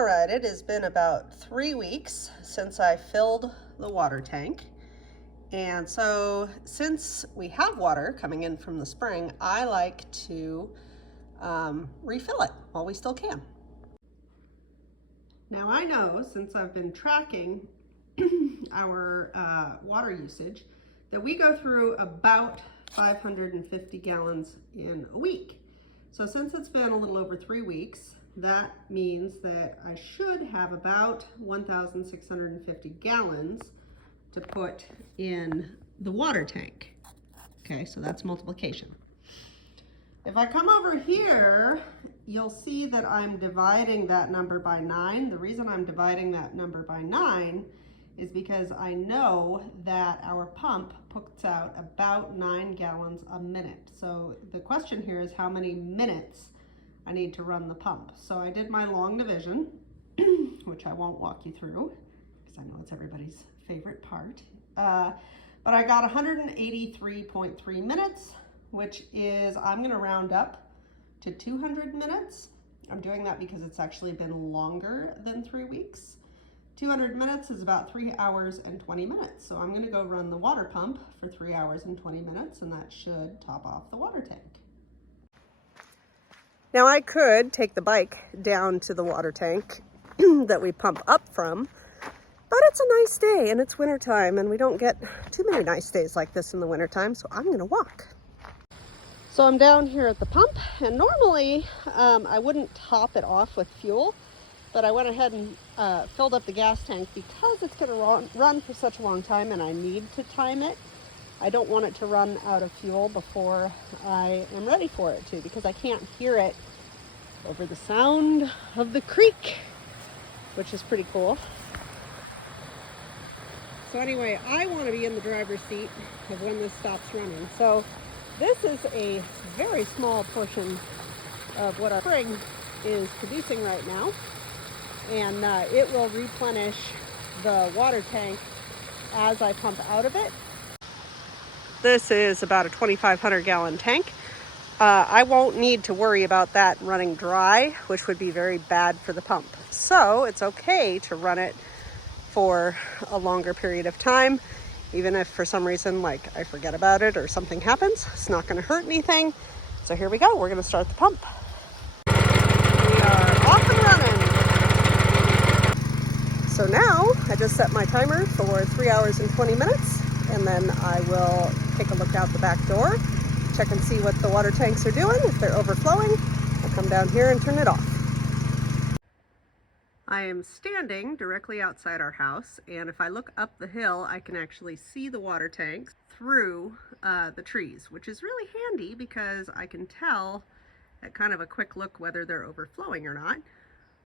All right, it has been about 3 weeks since I filled the water tank. And so since we have water coming in from the spring, I like to refill it while we still can. Now I know, since I've been tracking our water usage, that we go through about 550 gallons in a week. So since it's been a little over 3 weeks, that means that I should have about 1,650 gallons to put in the water tank. Okay, so that's multiplication. If I come over here, you'll see that I'm dividing that number by 9. The reason I'm dividing that number by 9 is because I know that our pump puts out about 9 gallons a minute. So the question here is how many minutes I need to run the pump. So I did my long division, which I won't walk you through because I know it's everybody's favorite part. But I got 183.3 minutes, which is, I'm going to round up to 200 minutes. I'm doing that because it's actually been longer than 3 weeks. 200 minutes is about 3 hours and 20 minutes. So I'm going to go run the water pump for 3 hours and 20 minutes, and that should top off the water tank. Now I could take the bike down to the water tank that we pump up from, but it's a nice day and it's wintertime and we don't get too many nice days like this in the wintertime, so I'm gonna walk. So I'm down here at the pump, and normally I wouldn't top it off with fuel, but I went ahead and filled up the gas tank because it's gonna run for such a long time and I need to time it. I don't want it to run out of fuel before I am ready for it to, because I can't hear it over the sound of the creek, which is pretty cool. So anyway, I want to be in the driver's seat of when this stops running. So this is a very small portion of what our spring is producing right now, and it will replenish the water tank as I pump out of it. This is about a 2,500 gallon tank. I won't need to worry about that running dry, which would be very bad for the pump. So it's okay to run it for a longer period of time, even if for some reason, like, I forget about it or something happens. It's not going to hurt anything. So here we go. We're going to start the pump. We are off and running. So now I just set my timer for 3 hours and 20 minutes, and then I will take a look out the back door, check and see what the water tanks are doing. If they're overflowing, I'll come down here and turn it off. I am standing directly outside our house, and if I look up the hill, I can actually see the water tanks through the trees, which is really handy because I can tell at kind of a quick look whether they're overflowing or not.